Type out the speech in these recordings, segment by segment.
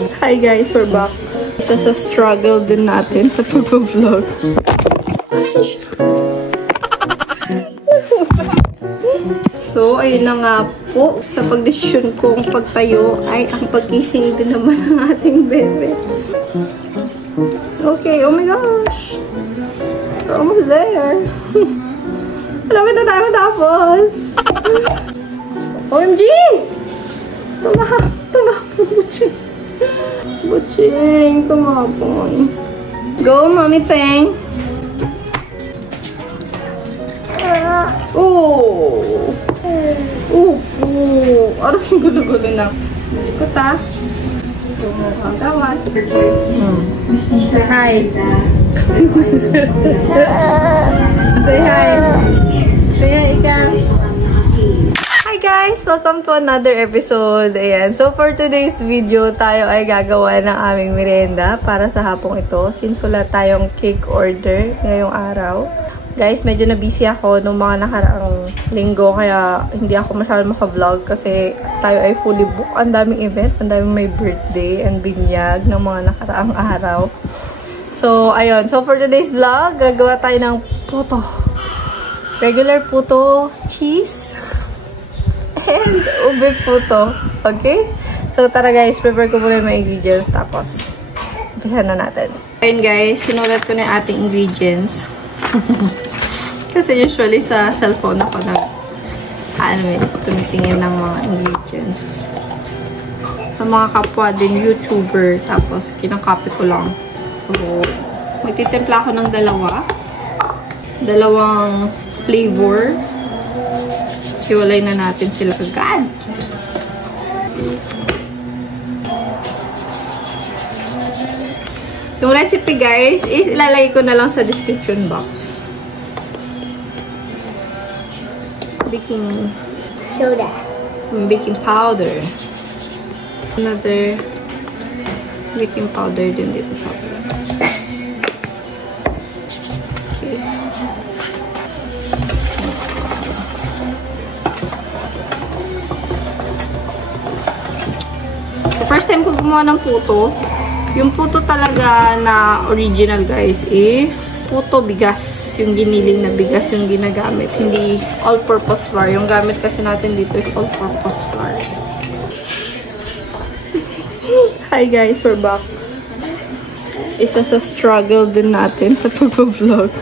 Hi guys, we're back. Isa sa struggle din natin sa pag-vlog. So, ayun na nga po. Sa pagdesisyon kong pagtayo ay ang pagkising din naman ng ating bebe. Okay, oh my gosh. We're almost there. Malapit na tayo matapos. OMG! Tumahapon, Butching. Butching, tumahapon. Go, Mommy Peng. Oh! Arang gulo-gulo na. Ikot ha. Ang gawat. Say hi. Say hi. Say hi, Ika. Hi guys! Welcome to another episode. Ayan. So for today's video, tayo ay gagawa ng aming merienda para sa hapong ito. Since wala tayong cake order ngayong araw. Guys, medyo na-busy ako nung mga nakaraang linggo. Kaya hindi ako masyadong maka-vlog kasi tayo ay fully booked. Ang daming event. Ang daming may birthday and binyag ng mga nakaraang araw. So, ayun. So for today's vlog, gagawa tayo ng puto. Regular puto, cheese, and ube puto. Okay? So, tara guys, prepare ko muna yung mga ingredients. Tapos, umpisahan na natin. Ayun guys, sinulat ko na yung ating ingredients. Kasi usually sa cellphone ako tumitingin ng mga ingredients. Sa mga kapwa din, YouTuber. Tapos, kinakopy ko lang. So, magtitimpla ako ng dalawang flavor. Hiwalay na natin sila agad. Yung recipe guys, ilalagay ko na lang sa description box. Baking soda. Baking powder. Another baking powder din dito sa akin. First time ko gumawa ng puto. Yung puto talaga na original guys is puto bigas. Yung giniling na bigas yung ginagamit. Hindi all-purpose flour. Yung gamit kasi natin dito is all-purpose flour. Hi guys, we're back. Isa sa struggle din natin sa pag-vlog.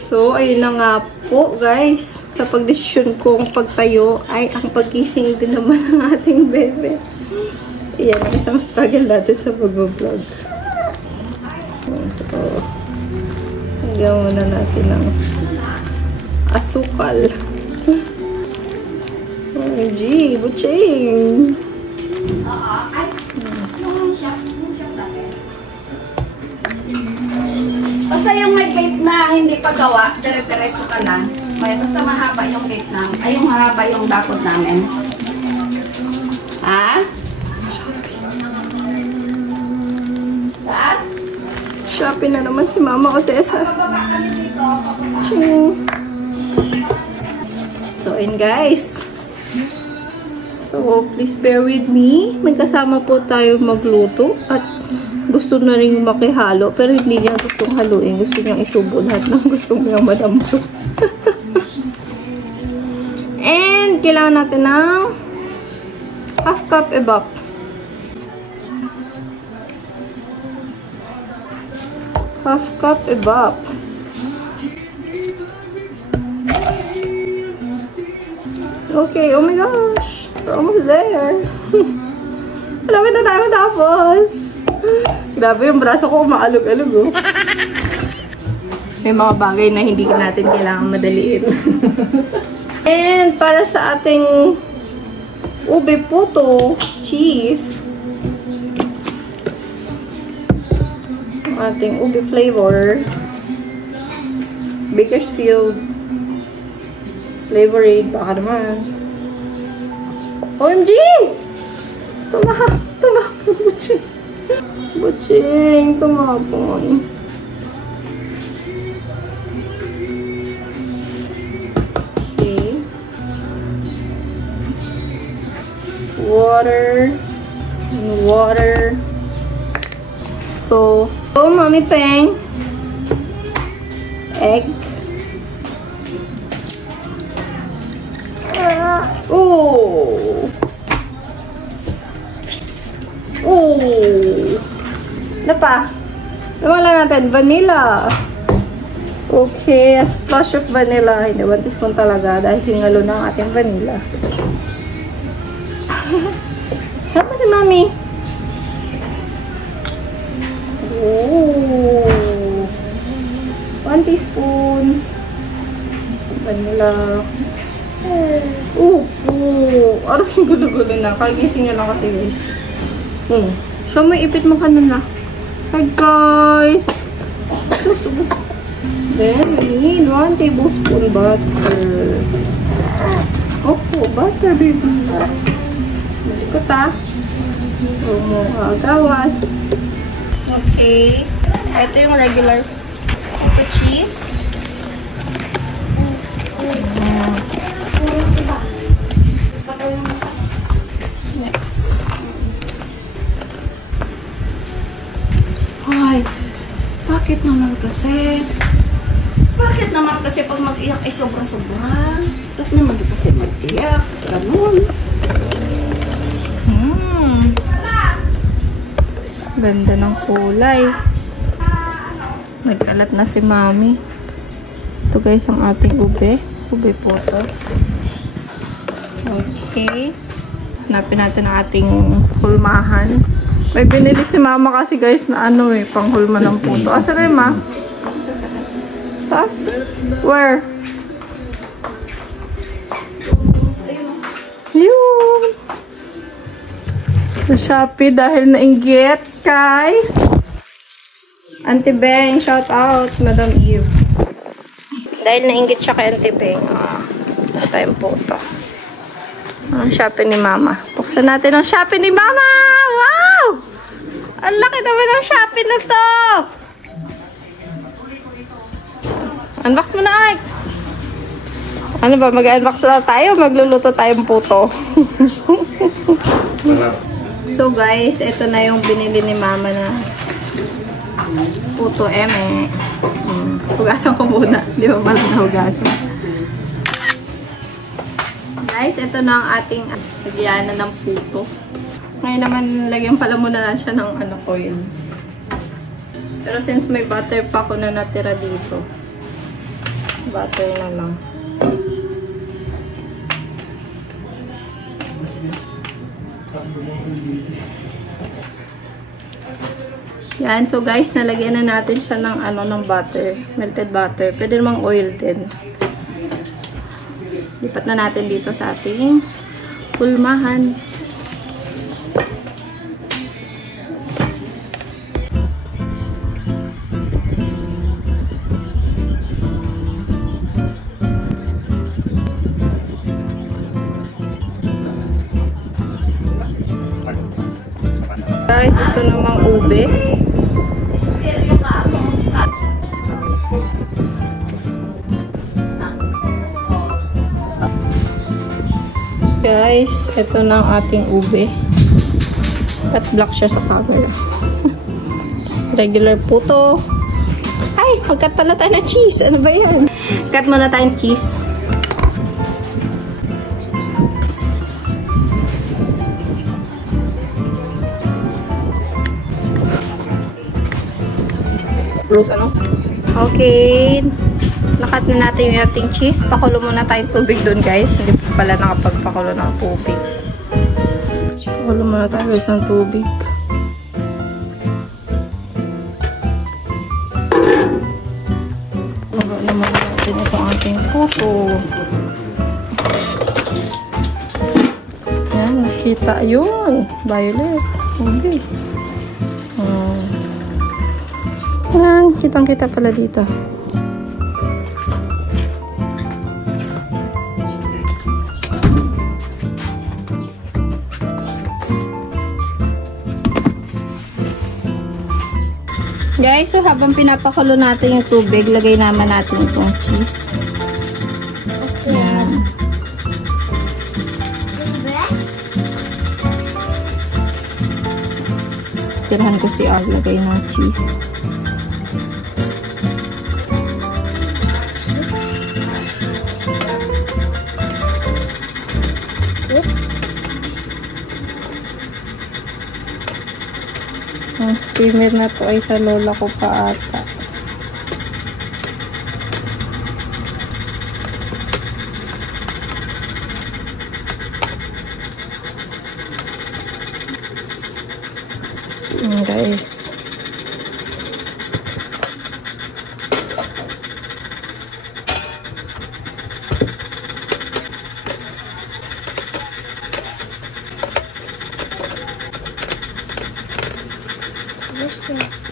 So, ayun na nga po guys. Sa pagdesisyon kong pagtayo ay ang pagkising din naman ng ating bebe. Iyan ang isang struggle natin sa pag-vlog. So, hanggang muna natin ng asukal. OMG, Butching! Basta yung may gate na hindi pa gawa, dire-diretso ka lang. May basta mahaba yung gate namin. Ay, yung mahaba yung dakod namin. Ha? Saan? Shopee na naman si Mama Odessa. Ching! So, in guys. So, please bear with me. May kasama po tayo magluto. At gusto na rin makihalo. Pero hindi niya gustong haluin. Gusto niyang isubo lahat ng gusto niyang madampo. And, kailangan natin ng half cup ebap. Half cup ebap. Okay, oh my gosh. We're almost there. Malapit na tayo matapos. Grabe, yung braso ko umaalog-alog, oh. May mga bagay na hindi natin kailangan madaliin. And para sa ating ube puto, cheese, ating ube flavor, Bakersfield Flavor Aid, baka naman. OMG! Tumahapon, Butching. Butching, tumahapon. water, and water. So, Mommy Peng. Egg. Oh! Oh! Ano pa? Lumala natin, vanilla. Okay, a splash of vanilla. Hindi, 1 teaspoon talaga dahil hingalo na ang ating vanilla. Help mo si Mommy. Oh! 1 teaspoon. Vanilla. Oh! Araw yung gulo-gulo na. Kagising nyo lang kasi guys. So, may ipit mo ka na. Hi guys! Then, we need 1 tablespoon butter. Opo, butter baby. Malikot Huwag mo agawan. Okay. Ito yung regular. Ito cheese. Next. Ay, bakit naman kasi? Bakit naman kasi pag mag-iyak ay sobra-sobra? Ba't naman kasi mag-iyak? Ganun. Ganda ng kulay. Nagkalat na si Mami. Ito guys ang ating ube. Ube po to. Okay. Hanapin natin ang ating hulmahan. May binili si Mama kasi guys na panghulma ng puto. Asa na yun, Ma? Taas? Where? Yun! Sa Shopee dahil nainggit kay Auntie Beng. Shout out, Madam Eve. Dahil nainggit siya kay Auntie Beng. Tayong puto. Ang Shopee ni Mama. Buksan natin ang Shopee ni Mama! Wow! Ang laki naman ng Shopee na to! Unbox mo na, Art! Ano ba? Mag-unbox na tayo? Magluluto tayong puto. So guys, ito na yung binili ni Mama na puto Hugasan ko muna. Di ba malang nahugasan? Guys, ito na ang ating lagyanan ng puto. Ngayon naman, lagyan pala muna na siya ng oil. Pero since may butter pa ako na natira dito, butter na lang. Yan. So guys, nalagyan na natin siya ng ng butter. Melted butter. Pwede namang oil din. Lipat na natin dito sa ating hulmahan. Guys, ito namang ube. Guys, ito na ang ating ube. At black siya sa camera. Regular puto. Ay, mag-cut pala tayo ng cheese. Ano ba yan? Cut muna tayong cheese. Rose, Okay. Nakat na natin yung ating cheese. Pakulo muna tayong tubig doon, guys. Hindi pa pala nakapagpakulo ng tubig. Pakulo muna tayo guys ng tubig. Pakulo naman natin itong ating puto. Yan, mas kita. Ayun. Violet. Okay. Yan. Kitang-kita pala dito. Guys, so habang pinapakulo natin yung tubig, lagay naman natin itong cheese. Yan. tinitirahan ko si Al. Lagay ng cheese. Ang steamer na to ay sa lola ko pa ata. Guys.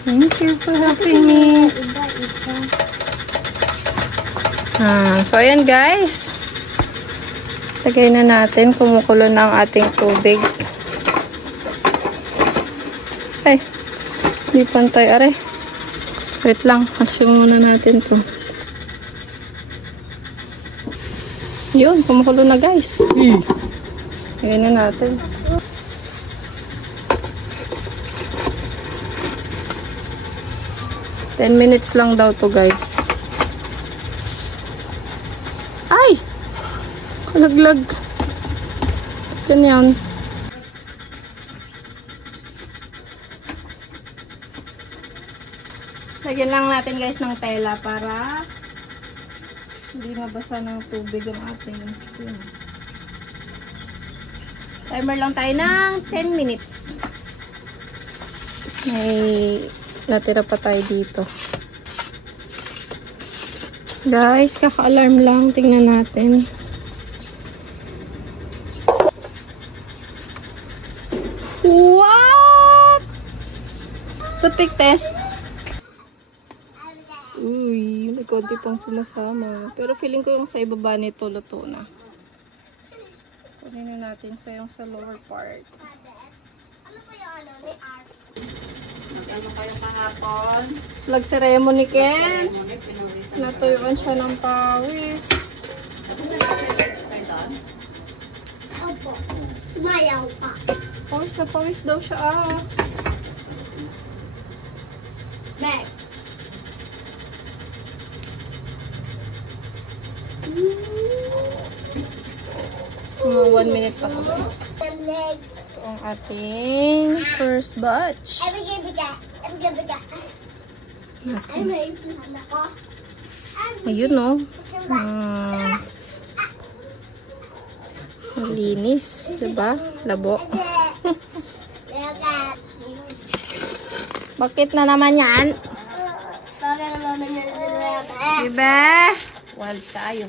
Thank you for helping me. So ayan guys. Lagay na natin. Kumukulo na ang ating tubig. Ay. Hindi pantay. Are. Wait lang. Action muna natin to. Yun. Kumukulo na guys. Lagay na natin. $10 minutes lang daw to guys. Ay! Kalaglag. Ganyan. Lagyan lang natin guys ng tela para hindi mabasa ng tubig ang ating skin. Timer lang tayo ng 10 minutes. May natira pa tayo dito. Guys, kaka-alarm lang. Tingnan natin. What? Toothpick test. Uy, may konti pang sumasama. Pero feeling ko yung sa ibaba nito luto na. Kunin na natin sa yung sa lower part. Ano ba yung ano? May art. Mag-ano kayo kahapon? Flag ceremony, Ken. Natuyuan siya ng pawis. Opo. Sumayaw pa. Pawis na pawis daw siya ah. Next. Mga 1 minute pa to guys. Next. Ito ang ating first batch. Ayun no. Malinis. Diba? Labo. Bakit na naman yan? Diba? Wild tayo.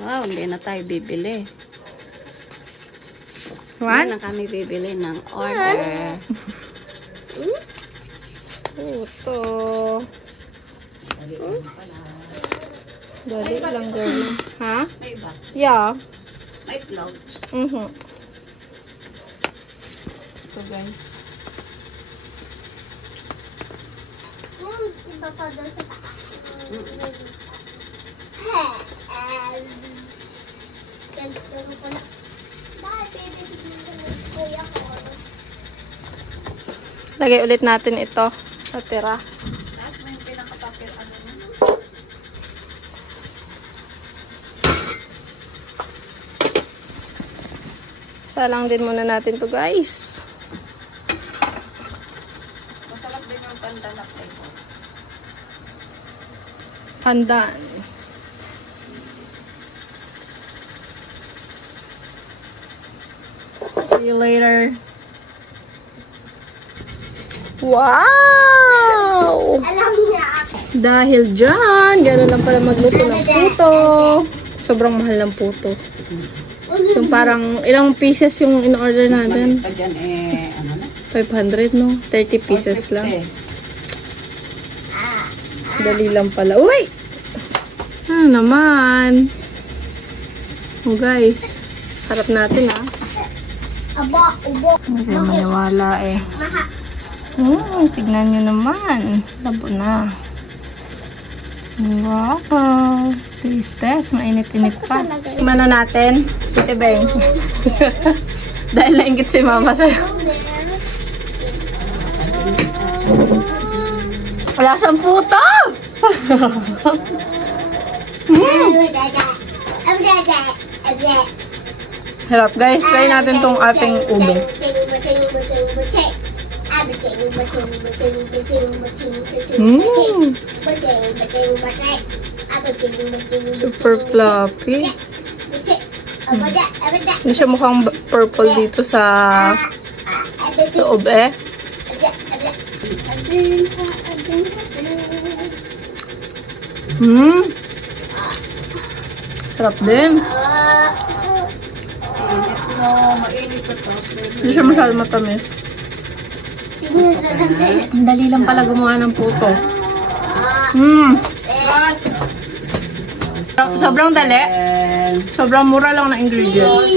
Wow, hindi na tayo bibili. What? Hindi na kami bibili ng order. Ito. Dali lang gawin. Ha? May ba? Yeah. May cloud. Ito guys. Iba pa doon sa taas. Ganito ko na. Bakit bibigyan ko ng kuya ko? Lagay ulit natin ito. Natira. Tapos may pinakapapir ano na. Salang din muna natin to guys. Masarap din yung pandanap ito. Pandan. See you later. Wow! Alam niya. Dahil dyan, gano'n lang pala magluto ng puto. Sobrang mahal ng puto. Yung parang, ilang pieces yung in-order natin? Pa dyan ano na? 500 no? 30 pieces lang. Dali lang pala. Uy! Ano naman? Oh guys, harap natin ah. Aba, ubo. Hindi kayo maniwala eh. Tignan nyo naman. Labo na. Wow. Taste test. Mainit-init pa. Tikman na natin. Tite Beng. Dahil nainggit si mama sa'yo. Lasang puto! Harap guys, try natin tong ating ube. Super fluffy. Hindi siya mukhang purple dito sa loob eh. Sarap din. Hindi siya masyadong matamis. Ang dali lang pala gumawa ng puto. Sobrang dali. Sobrang mura lang na ingredients.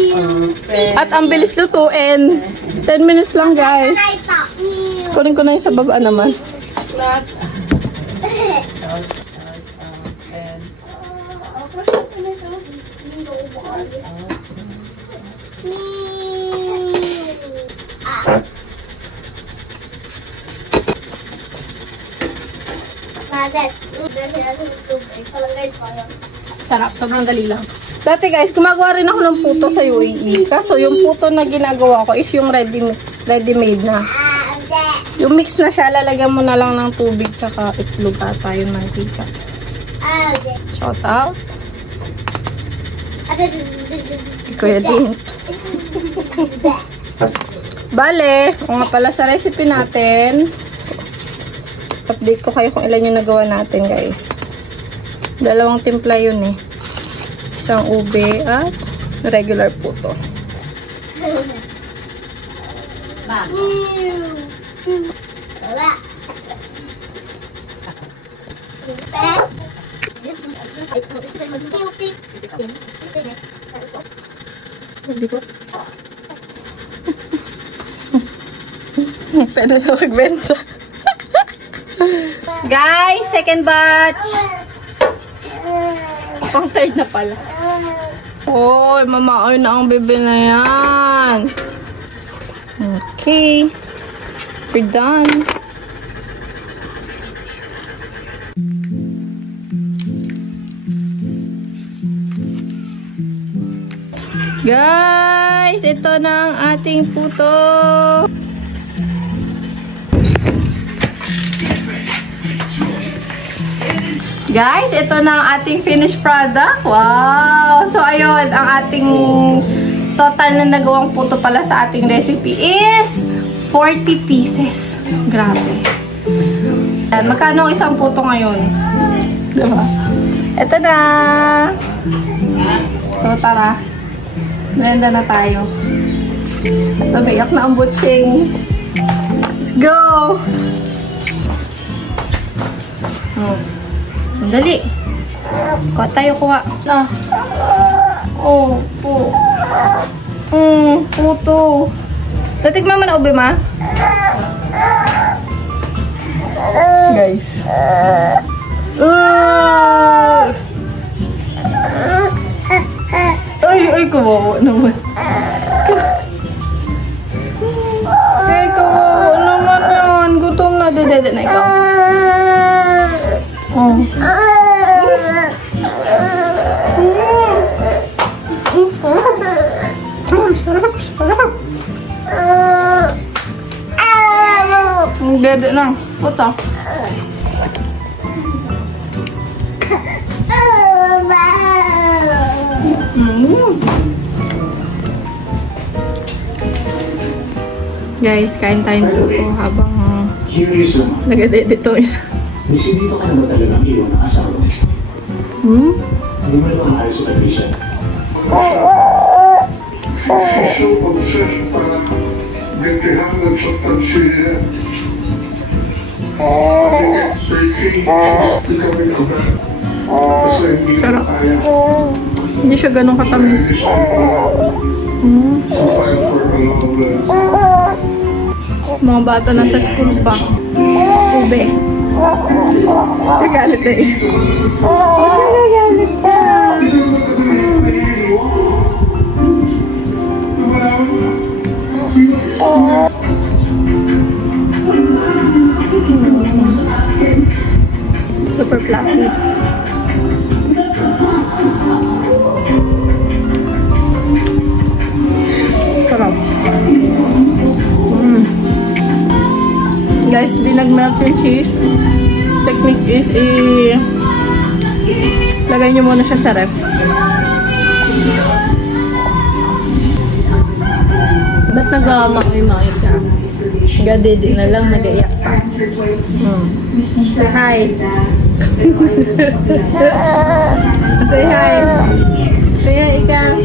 At ang bilis lutuin. 10 minutes lang guys. Kunin ko na yung sa baba naman. Sarap, sobrang dali lang. Dati guys, gumagawa rin ako ng puto sa UAE. Kaso yung puto na ginagawa ko is yung ready-made na. Yung mix na siya, lalagyan mo na lang ng tubig tsaka itlog ata yung mantika. Shout out. Kuya din. Bale, o nga pala sa recipe natin, update ko kayo kung ilan yung nagawa natin guys. 2 timpla yun eh. Isang ube at regular puto. Pwede sa magbenta. Guys, second batch. Pang third na pala. Oh, mamaoy na ang bebe na yan. Okay. We're done. Guys, ito na ang ating puto. Guys, ito na ang ating finished product. Wow! So, ayun, ang ating total na nagawang puto pala sa ating recipe is 40 pieces. Grabe. Magkano ang isang puto ngayon? Diba? Ito na! So, tara. Blenda na tayo. At umiyak na ang butching. Let's go! Dali. Kuha tayo, kuha. Oh, po. Puto. Tatikman mo na ube, ma? Guys. Ay, kawawa naman. Ay, kawawa naman yan. Gutom na. Dede na ikaw. Oh. Sarap. Ang dede na. Puto. Guys, kain tayong puto habang nagadede to isa. Dito ka naman talagang iwan ng asawa mo. Hindi mo naman ayos sa Patricia. So, obsessed para gantihan ng sa Patricia. Sarap. Hindi siya ganun katamis. Mga bata na sa school pa. Ube. Nagalit na isa. Nagalit na. guys, di nag-melt yung cheese. Technique is lagay nyo muna siya sa ref. Ba't nag-maki-maki ka? Gadidi na lang, nag-iyak pa. Say hi. Say hi. Say hi, Ika.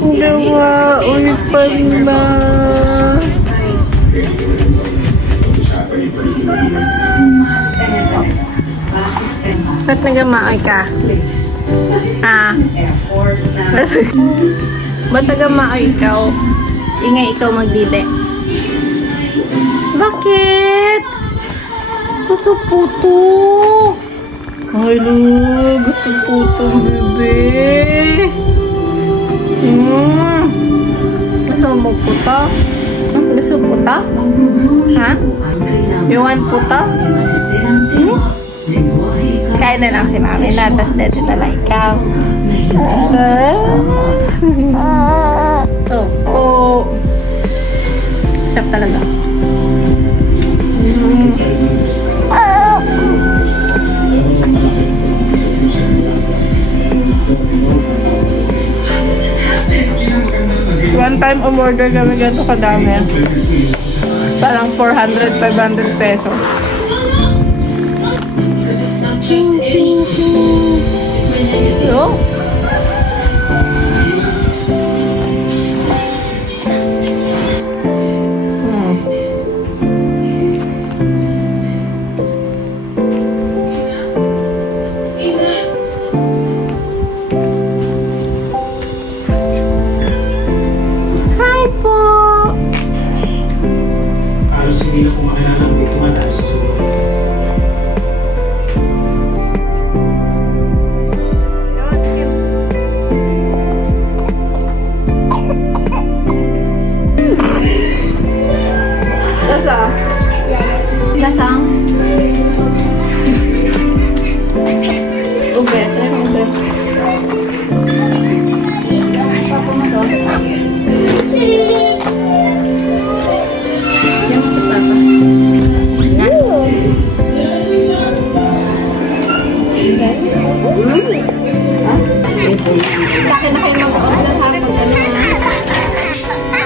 Gawa, ulipad na. Ba't nag-maki ka? Ba't nag-maki ikaw? Ingay ikaw magdide. Bakit? Puto-puto. Ay, gusto puto, bebe. Gusto mo puto? Gusto puto? Ha? You want puto? Kain na lang si mami na, tas dito na lang ikaw. Oh. Sarap talaga. One time umorder kami ganito kadami. Parang 400-500 pesos. Ching, ching, ching. So, lasang ube, try mo ube. Papa mo to. Yan si Papa. Sa akin na kayo mag-order ha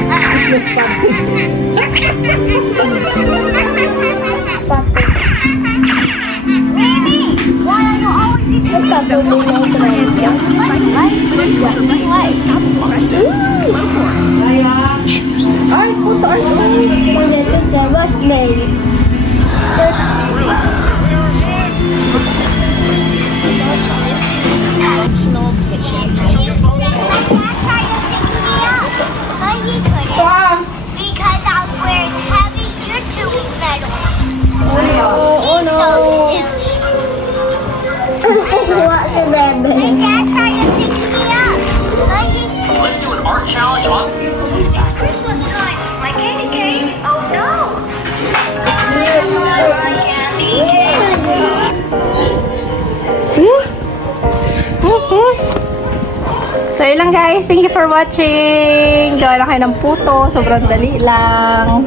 pag Christmas party. Because I'm wearing heavy YouTube medals. Oh no. What the baby? My dad tried to pick me up. Let's do an art challenge on. It's Christmas time. My candy cane. Oh no. My candy cane. So yun lang guys, thank you for watching. Gawa lang kayo ng puto, sobrang dali lang.